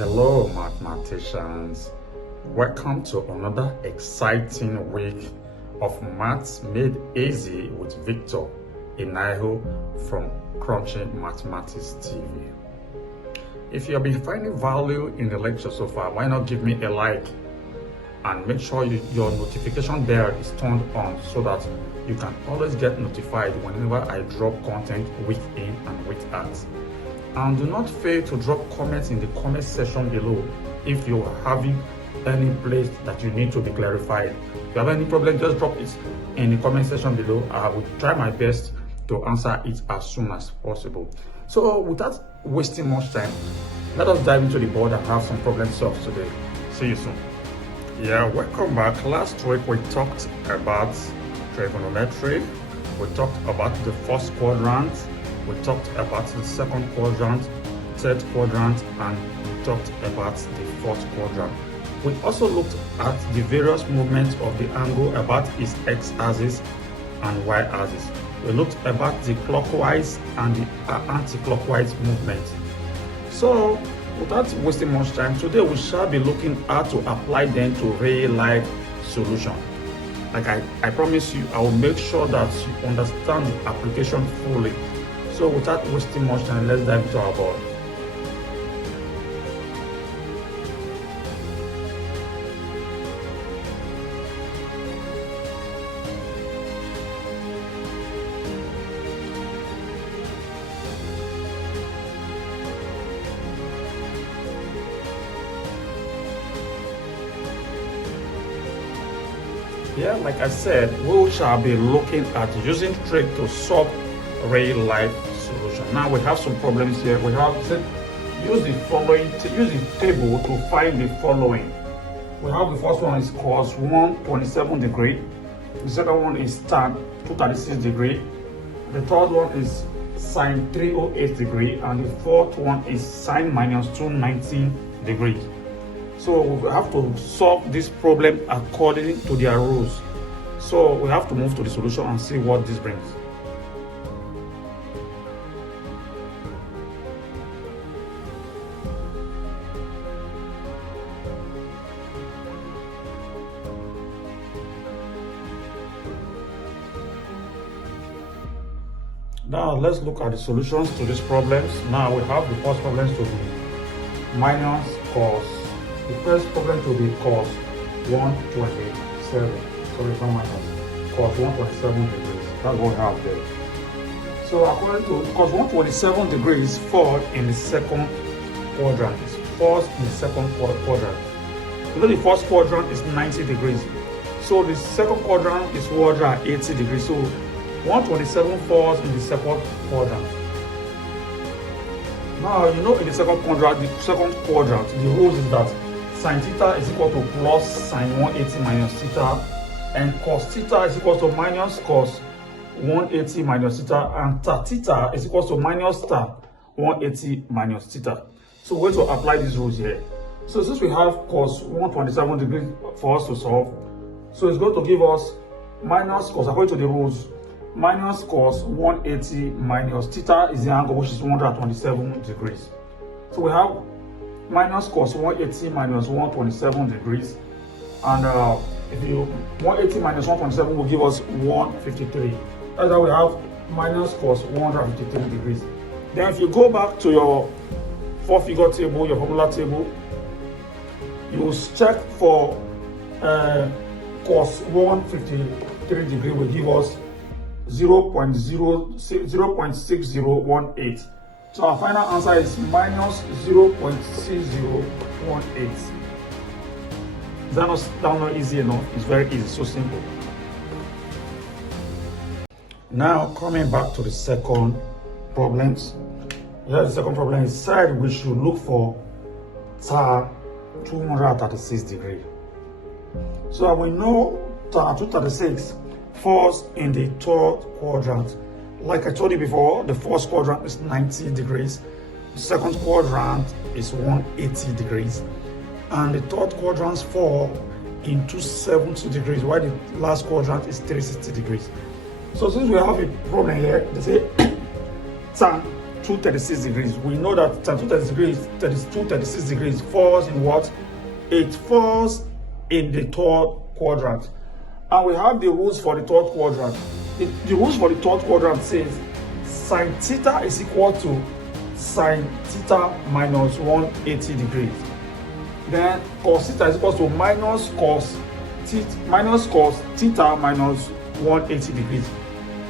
Hello mathematicians, welcome to another exciting week of Maths Made Easy with Victor Inaiho from Crunchy Mathematics TV. If you have been finding value in the lecture so far, why not give me a like and make sure your notification bell is turned on so that you can always get notified whenever I drop content week in and week out. And do not fail to drop comments in the comment section below if you are having any place that you need to be clarified. If you have any problem, just drop it in the comment section below. I will try my best to answer it as soon as possible. So without wasting much time, let us dive into the board and have some problem solved today. See you soon. Yeah, welcome back. Last week we talked about trigonometry. We talked about the first quadrant. We talked about the second quadrant, third quadrant, and we talked about the fourth quadrant. We also looked at the various movements of the angle about its x-axis and y-axis. We looked about the clockwise and the anti-clockwise movement. So, without wasting much time, today we shall be looking at to apply them to real-life solution. Like I promise you, I will make sure that you understand the application fully. So without wasting much time, let's dive into our board. Yeah, like I said, we shall be looking at using trig to solve real life solution. Now we have some problems here. We have said use the table to find the following. We have the first one is cos 127 degree. The second one is tan 236 degree. The third one is sine 308 degree, and the fourth one is sine minus 219 degrees. So we have to solve this problem according to their rules. So we have to move to the solution and see what this brings. Now let's look at the solutions to these problems. Now we have the first problem to be minus cos. The first problem to be cos 127. Sorry, not minus. Cos 127 degrees. That's what we have there. So according to cos 127 degrees fall in the second quadrant. It falls in the second quadrant. You know the first quadrant is 90 degrees. So the second quadrant is 80 degrees. So 127 falls in the second quadrant. Now, you know in the second quadrant, the rules is that sine theta is equal to plus sine 180 minus theta, and cos theta is equal to minus cos 180 minus theta, and tan theta is equal to minus tan 180 minus theta. So we're going to apply these rules here. So since we have cos 127 degrees for us to solve, so it's going to give us minus cos, according to the rules, minus cos 180 minus theta is the angle, which is 127 degrees. So we have minus cos 180 minus 127 degrees, and if you 180 minus 127 will give us 153. That's how we have minus cos 153 degrees. Then if you go back to your four-figure table, your formula table, you check for cos 153 degree will give us 0.6018. So our final answer is minus 0.6018. Is that not easy enough? It's very easy, so simple. Now coming back to the second problems. Here the second problem is said we should look for tan 236 degree. So we know tan 236 falls in the third quadrant. Like I told you before, the first quadrant is 90 degrees, the second quadrant is 180 degrees, and the third quadrant fall in 270 degrees, while the last quadrant is 360 degrees. So since we have a problem here, they say tan 236 degrees. We know that tan 236 degrees falls in what? It falls in the third quadrant. And we have the rules for the third quadrant. The rules for the third quadrant says sine theta is equal to sine theta minus 180 degrees. Then cos theta is equal to minus cos theta minus 180 degrees.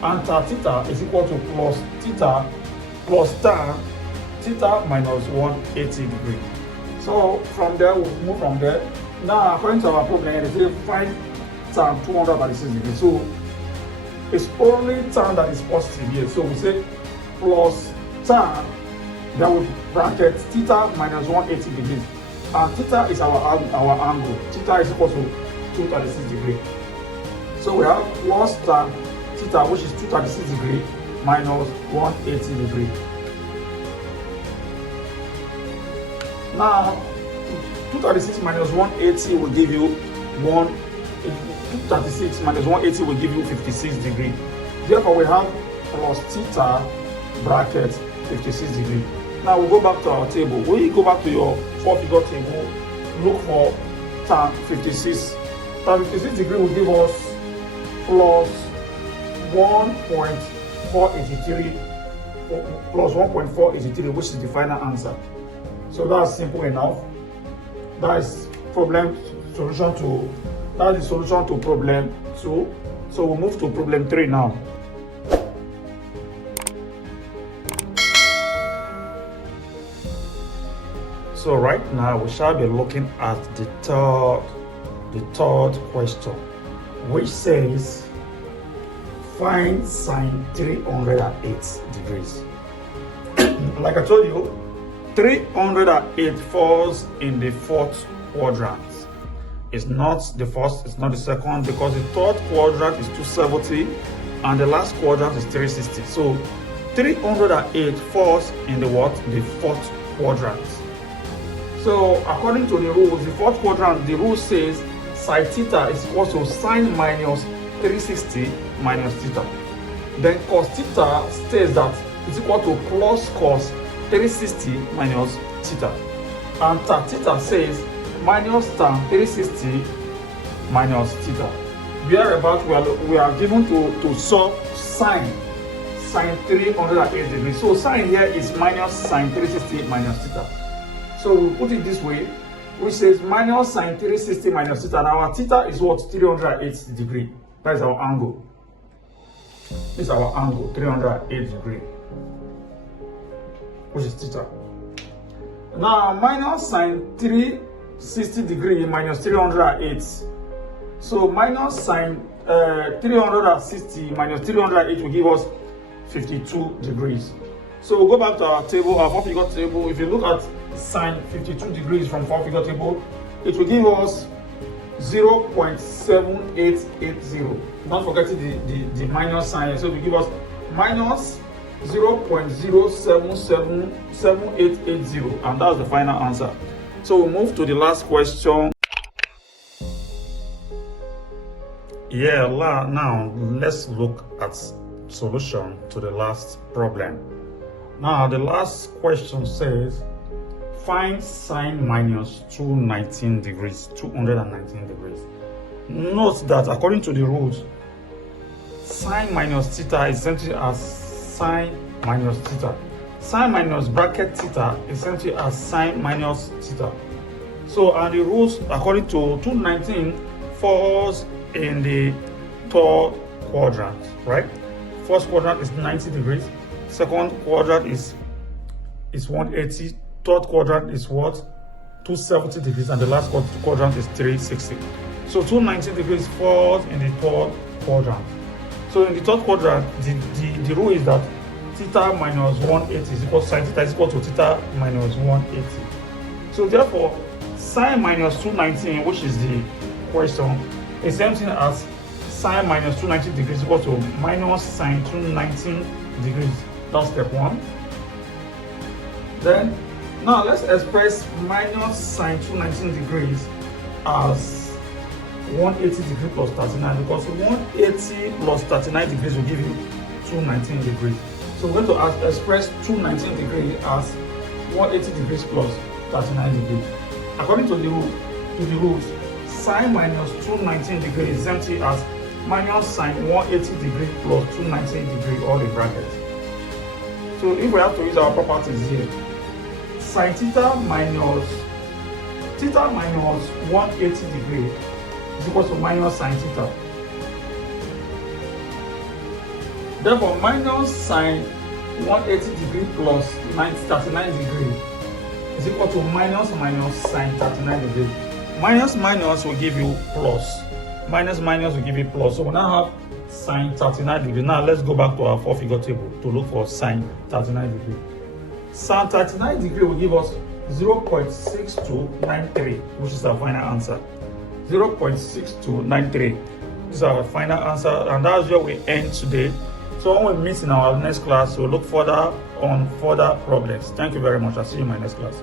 And tan theta is equal to plus theta plus tan theta minus 180 degrees. So from there, we'll move from there. Now, according to our problem, it says find tan 236 degrees. So it's only tan that is positive here. So we say plus tan, that would bracket theta minus 180 degrees. And theta is our angle. Theta is equal to 236 degrees. So we have plus tan theta, which is 236 degrees minus 180 degrees. Now, 236 minus 180 will give you 236 minus 180 will give you 56 degrees. Therefore, we have plus theta bracket 56 degrees. Now we go back to our table. When you go back to your 4-figure table, look for tan 56. Tan 56 degrees will give us plus 1.483 plus 1.483, which is the final answer. So that's simple enough. That is the solution to problem 2. So we'll move to problem 3 now. So right now we shall be looking at the third question, which says find sine 308 degrees. Like I told you, 308 falls in the fourth quadrant. It's not the first, it's not the second, because the third quadrant is 270 and the last quadrant is 360. So 308 falls in the what? The fourth quadrant. So according to the rules, the fourth quadrant, the rule says sine theta is equal to sine minus 360 minus theta. Then cos theta states that it's equal to plus cos 360 minus theta. And tan theta says minus tan 360 minus theta. Whereabout we are given to solve sine 308 degrees. So sine here is minus sine 360 minus theta. So we put it this way, which says minus sine 360 minus theta. Now our theta is what? 308 degrees. That is our angle. This is our angle, 308 degrees, which is theta. Now minus sine 360 degrees minus 308. So minus sine 360 minus 308 will give us 52 degrees. So we'll go back to our table, our 4-figure table. If you look at sine 52 degrees from 4-figure table, it will give us 0.7880. Not forgetting the minus sign. So it will give us minus 0.0777880, and that's the final answer. So we'll move to the last question. Yeah, now let's look at solution to the last problem. Now the last question says find sine minus 219 degrees. Note that according to the rules, sine minus theta is essentially as sine minus theta. Sine minus bracket theta is essentially as sine minus theta. So, and the rules according to 219 falls in the third quadrant, right? First quadrant is 90 degrees. Second quadrant is 180. Third quadrant is what? 270 degrees, and the last quadrant is 360. So 290 degrees falls in the third quadrant. So in the third quadrant, the rule is that theta minus 180 is equal to sine theta is equal to theta minus 180. So therefore, sine minus 219, which is the question, is same thing as sine minus 290 degrees equal to minus sine 219 degrees. That's step 1. Then now let's express minus sine 219 degrees as 180 degrees plus 39, because 180 plus 39 degrees will give you 219 degrees. So we're going to express 219 degrees as 180 degrees plus 39 degrees. According to the rules, sine minus 219 degrees is empty as minus sine 180 degrees plus 219 degrees, all in brackets. So if we have to use our properties here, sine theta minus 180 degrees is equal to minus sine theta. Therefore, minus sine 180 degrees plus 39 degrees is equal to minus sine 39 degrees. Minus will give you plus. Minus will give you plus. So we now have sine 39 degrees. Now let's go back to our four-figure table to look for sine 39 degrees. Sine 39 degrees will give us 0.6293, which is our final answer. 0.6293 is our final answer, and that's where we end today. So when we meet in our next class, we'll look further on further problems. Thank you very much. I'll see you in my next class.